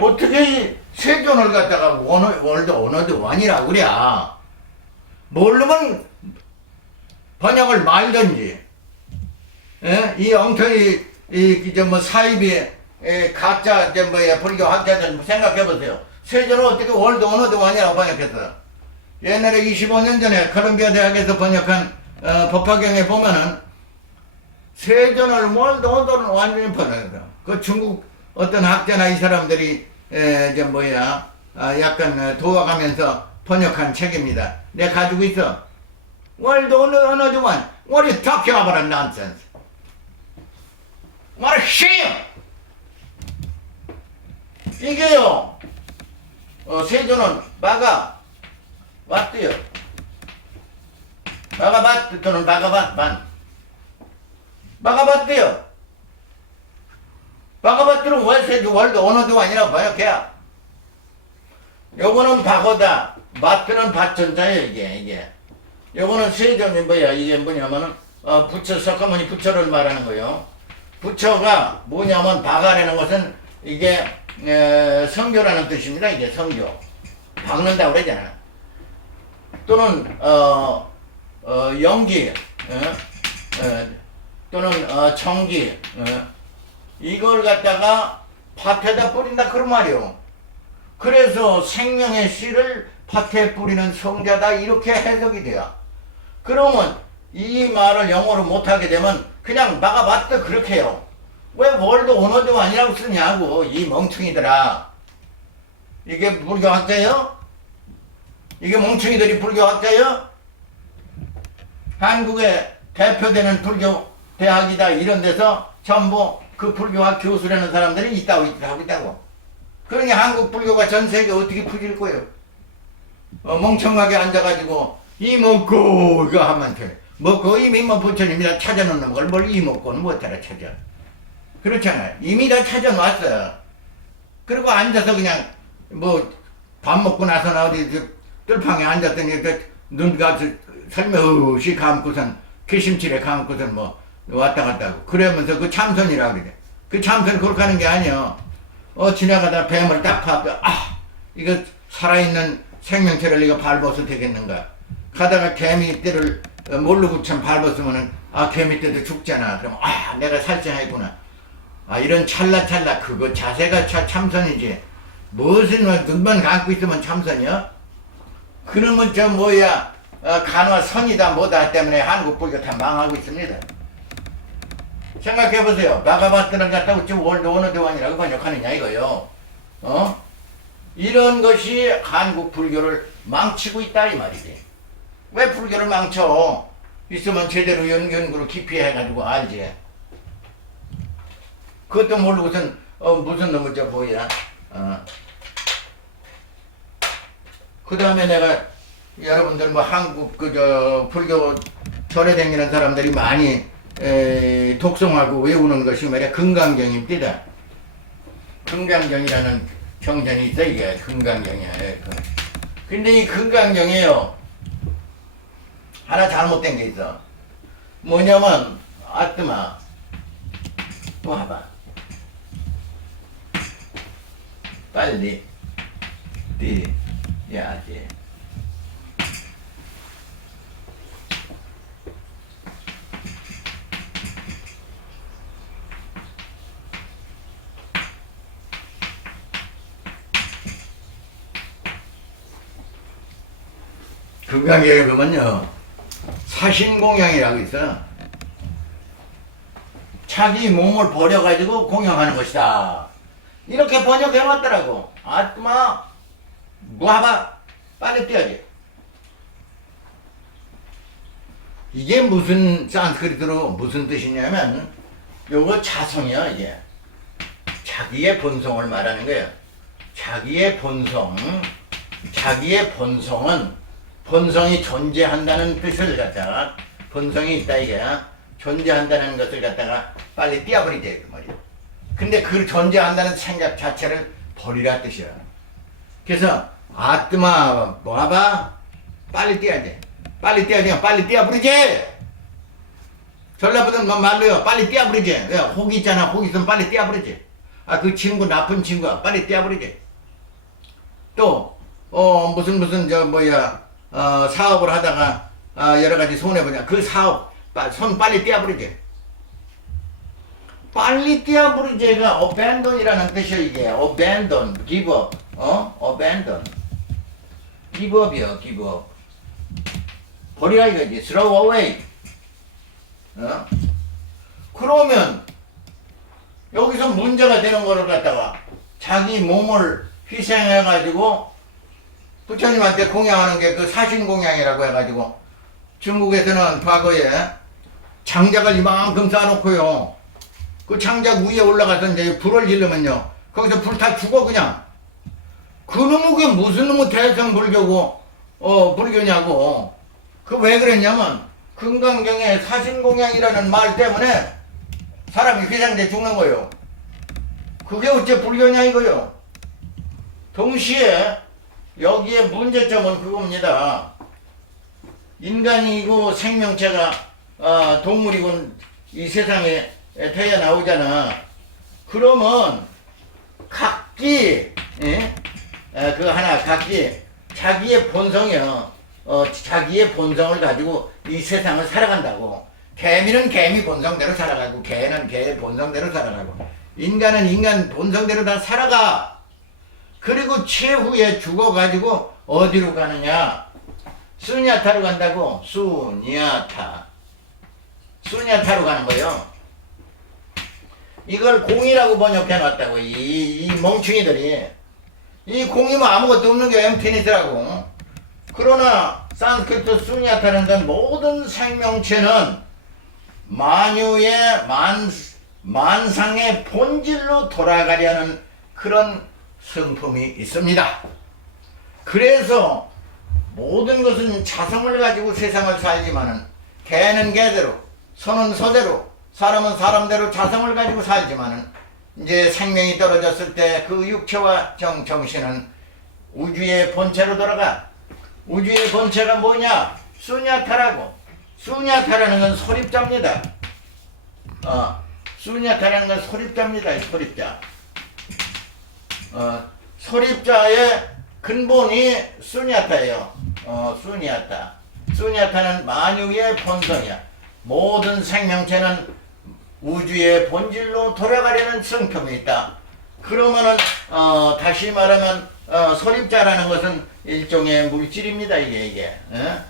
어떻게 이 세존을 갖다가 원, 월드 원어드 원이라고 그래. 모르면 번역을 말든지. 예? 이 엉터리, 이, 이제 뭐 사이비, 에, 가짜, 이제 뭐야, 불교 학자들 생각해보세요. 세존을 어떻게 월드 원어드 원이라고 번역했어? 옛날에 25년 전에 컬럼비아 대학에서 번역한 어, 법화경에 보면은 세전을 월드 원어드는 완전히 번역했어. 그 중국 어떤 학자나 이 사람들이 에, 이제 뭐야, 아, 약간 어, 도와가면서 번역한 책입니다. 내가 가지고 있어. 월드 원어드 원. What are you talking about nonsense? What a shame! 이게요, 어, 세조는 마가, 왔대요. 마가밭 또는 마가밭 반. 마가밭대요. 왜 세조 월드 언어도 아니라 번역해야. 요거는 바고다. 마트는 밭전자예요 이게 이게. 요거는 세조는 뭐야 이게 뭐냐면은 어, 부처 석가모니 부처를 말하는 거요. 부처가 뭐냐면 박아라는 것은 이게 에, 성교라는 뜻입니다. 이게 성교. 박는다 그러잖아. 또는 어, 어, 연기 어? 어, 또는 어, 청기 어? 이걸 갖다가 밭에다 뿌린다 그런 말이요. 그래서 생명의 씨를 밭에 뿌리는 성자다 이렇게 해석이 돼요. 그러면 이 말을 영어로 못하게 되면 그냥 막아봤다 그렇게 해요. 왜 월드 오너도 아니라고 쓰냐고 이 멍청이들아. 이게 불교학자요? 이게 멍청이들이 불교학자요? 한국의 대표되는 불교 대학이다 이런 데서 전부 그 불교학 교수라는 사람들이 있다고 하고 있다고. 그러니 한국 불교가 전 세계 어떻게 퍼질 거예요? 어, 멍청하게 앉아가지고 이 먹고 이거 하면 돼. 먹고 이미 뭐 부처님이 다 찾아놓는 걸 뭘 이 먹고는 못하라 찾아. 그렇잖아요. 이미 다 찾아놨어. 그리고 앉아서 그냥 뭐 밥 먹고 나서나 어디 저 뜰방에 앉았더니 그눈 가서 살며시 감고선 개심칠에 감고선 뭐 왔다 갔다 하고 그러면서 그 참선이라 그래. 그 참선 그렇게 하는 게 아니야. 어 지나가다 뱀을 딱 봐도 아 이거 살아있는 생명체를 이거 밟아서 되겠는가. 가다가 개미 떼를 어, 모르고 참 밟았으면은 아 개미 떼도 죽잖아. 그럼 아 내가 살생했구나. 아 이런 찰나찰나 그거 자세가 차, 참선이지. 무슨 뭐 눈만 감고 있으면 참선이야? 그러면 저 뭐야 어, 간화 선이다 뭐다 때문에 한국 불교 다 망하고 있습니다. 생각해 보세요. 마가바트를 갖다가 지금 월드 원어 대왕이라고 번역하느냐 이거요. 어? 이런 것이 한국 불교를 망치고 있다 이 말이지. 왜 불교를 망쳐? 있으면 제대로 연, 연구를 깊이 해가지고 알지. 그것도 모르고선 어, 무슨 놈의 저 뭐야. 어. 그 다음에 내가 여러분들 뭐 한국 그저 불교 절에 다니는 사람들이 많이 에, 독송하고 외우는 것이 말이야 금강경입니다. 금강경이라는 경전이 있어 이게 금강경이야. 예, 그. 근데 이 금강경에요 하나 잘못된 게 있어. 뭐냐면 아뜨마 또 봐봐. 빨리 뛰어야지. 금강경에 보면요 사신공양이라고 있어 자기 몸을 버려가지고 공양하는 것이다. 이렇게 번역해놨더라고. 아뜨마 뭐하봐. 빨리 뛰어야지 이게 무슨 산스크리트로 무슨 뜻이냐면 요거 자성이야 이게. 자기의 본성을 말하는 거예요. 자기의 본성 자기의 본성은 본성이 존재한다는 뜻을 갖다가 본성이 있다 이게 존재한다는 것을 갖다가 빨리 띄어버리자 그 말이야. 근데 그 존재한다는 생각 자체를 버리라 뜻이야. 그래서 아뜨마 뭐하봐 빨리 뛰어야 돼. 빨리 뛰어야 돼. 빨리 뛰어버리지. 전라도는 뭐 말로요. 빨리 뛰어버리지. 왜? 혹 있잖아. 혹 있으면 빨리 뛰어버리지. 아 그 친구 나쁜 친구야 빨리 떼어버리지 또 어 무슨 무슨 저 뭐야 어 사업을 하다가 아 여러 가지 손해 보냐. 그 사업 빠- 손 빨리 떼어버리지. 빨리 떼어버리지가 abandon이라는 뜻이야 이게. abandon give up. 어? abandon. Give up이요 give up. 버리라 이거지 throw away. 어? 그러면 여기서 문제가 되는 거를 갖다가 자기 몸을 희생해가지고 부처님한테 공양하는 게 그 사신공양이라고 해가지고 중국에서는 과거에 장작을 이만큼 쌓아놓고요. 그 장작 위에 올라가서 이제 불을 지르면요. 거기서 불 다 죽어 그냥. 그놈의 게 무슨 놈의 대성불교고 어 불교냐고. 그 왜 그랬냐면 금강경에 사신공양이라는 말 때문에 사람이 희생돼 죽는 거예요. 그게 어째 불교냐 이거요. 동시에 여기에 문제점은 그겁니다. 인간이고 생명체가 어, 동물이고 이 세상에 태어나오잖아. 그러면 각기 예? 에, 그 하나 각기 자기의 본성이요. 어, 자기의 본성을 가지고 이 세상을 살아간다고. 개미는 개미 본성대로 살아가고 개는 개의 본성대로 살아가고 인간은 인간 본성대로 다 살아가. 그리고 최후에 죽어가지고 어디로 가느냐? 수냐타로 간다고. 수냐타. 수냐타로 가는 거요. 이걸 공이라고 번역해 놨다고. 이, 이 멍충이들이. 이 공이면 아무것도 없는 게 엠피니스라고. 그러나 산스크리트 수냐타는 건 모든 생명체는 만유의 만, 만상의 본질로 돌아가려는 그런 성품이 있습니다. 그래서 모든 것은 자성을 가지고 세상을 살지만은 개는 개대로, 소는 소대로, 사람은 사람대로 자성을 가지고 살지만은 이제 생명이 떨어졌을 때 그 육체와 정, 정신은 우주의 본체로 돌아가. 우주의 본체가 뭐냐? 수냐타라고. 수냐타라는 건 소립자입니다. 어, 수냐타라는 건 소립자입니다. 이 소립자. 어, 소립자의 근본이 수냐타예요. 어, 수냐타. 수냐타는 만유의 본성이야. 모든 생명체는 우주의 본질로 돌아가려는 성품이 있다. 그러면은 어, 다시 말하면 어, 소립자라는 것은 일종의 물질입니다. 이게 이게. 어?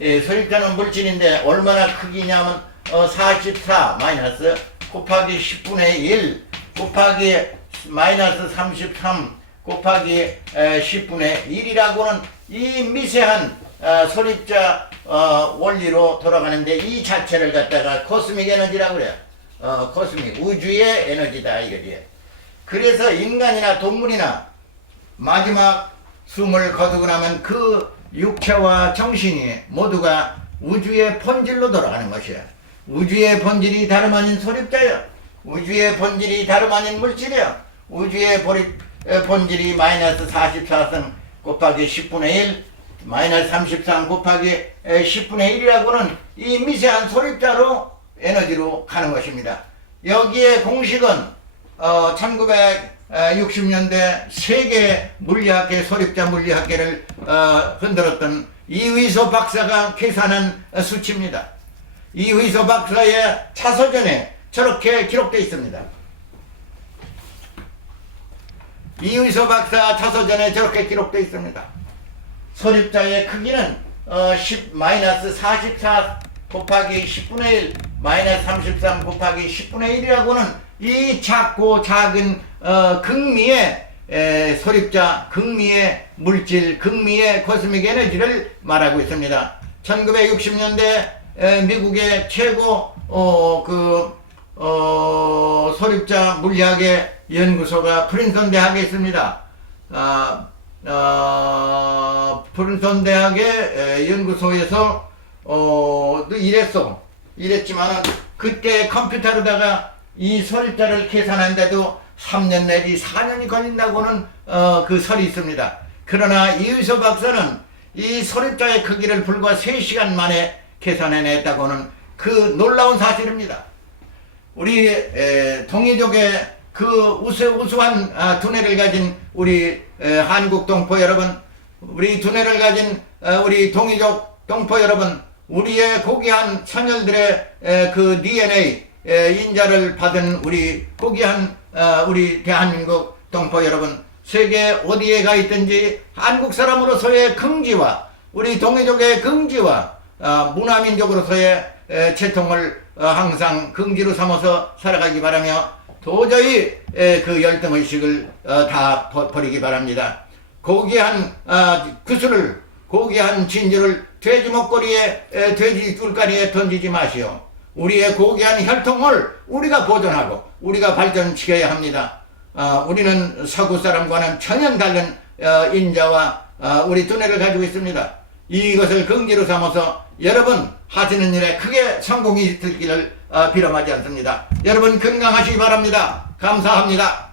이 소립자는 물질인데 얼마나 크기냐면 어, 44 마이너스 곱하기 10분의 1 곱하기 마이너스 33 곱하기 에, 10분의 1이라고는 이 미세한 어, 소립자 어, 원리로 돌아가는데 이 자체를 갖다가 코스믹 에너지라고 그래요. 어, 코스믹 우주의 에너지다 이거지. 그래서 인간이나 동물이나 마지막 숨을 거두고 나면 그 육체와 정신이 모두가 우주의 본질로 돌아가는 것이야. 우주의 본질이 다름 아닌 소립자야. 우주의 본질이 다름 아닌 물질이야. 우주의 본질이 마이너스 44성 곱하기 10분의 1, 마이너스 33 곱하기 에, 10분의 1이라고는 이 미세한 소립자로 에너지로 가는 것입니다. 여기에 공식은 어, 1960년대 세계 물리학계 소립자 물리학계를 어, 흔들었던 이의소 박사가 계산한 어, 수치입니다. 이의소 박사의 차서전에 저렇게 기록되어 있습니다. 이의소 박사 차서전에 저렇게 기록되어 있습니다. 소립자의 크기는 어, 10 마이너스 44 곱하기 10분의 1 마이너스 33 곱하기 10분의 1이라고는 이 작고 작은 어, 극미의 에, 소립자, 극미의 물질, 극미의 코스믹 에너지를 말하고 있습니다. 1960년대 에, 미국의 최고 어, 그 어, 소립자 물리학의 연구소가 프린스턴 대학에 있습니다. 아, 어, 프린스턴 대학의 에, 연구소에서 어, 또 일했어. 일했지만은 그때 컴퓨터로다가 이 소립자를 계산하는데도 3년 내지 4년이 걸린다고는 어, 그 설이 있습니다. 그러나 이의소 박사는 이 소립자의 크기를 불과 3시간 만에 계산해냈다고는 그 놀라운 사실입니다. 우리 에, 동이족의 그 우수, 우수한 아, 두뇌를 가진 우리 에, 한국 동포 여러분, 우리 두뇌를 가진 어, 우리 동이족 동포 여러분, 우리의 고귀한 선열들의 에, 그 DNA 에, 인자를 받은 우리 고귀한 어, 우리 대한민국 동포 여러분, 세계 어디에 가 있든지 한국 사람으로서의 긍지와 우리 동이족의 긍지와 어, 문화민족으로서의 에, 채통을 어, 항상 긍지로 삼아서 살아가기 바라며 도저히 에, 그 열등의식을 어, 다 버- 버리기 바랍니다. 고귀한 아, 구슬을 고귀한 진주를 돼지 목걸이에 에, 돼지 뿔가리에 던지지 마시오. 우리의 고귀한 혈통을 우리가 보존하고 우리가 발전시켜야 합니다. 아, 우리는 서구 사람과는 전혀 다른 어, 인자와 어, 우리 두뇌를 가지고 있습니다. 이것을 긍지로 삼아서 여러분 하시는 일에 크게 성공이 있기를 어, 비람하지 않습니다. 여러분 건강하시기 바랍니다. 감사합니다.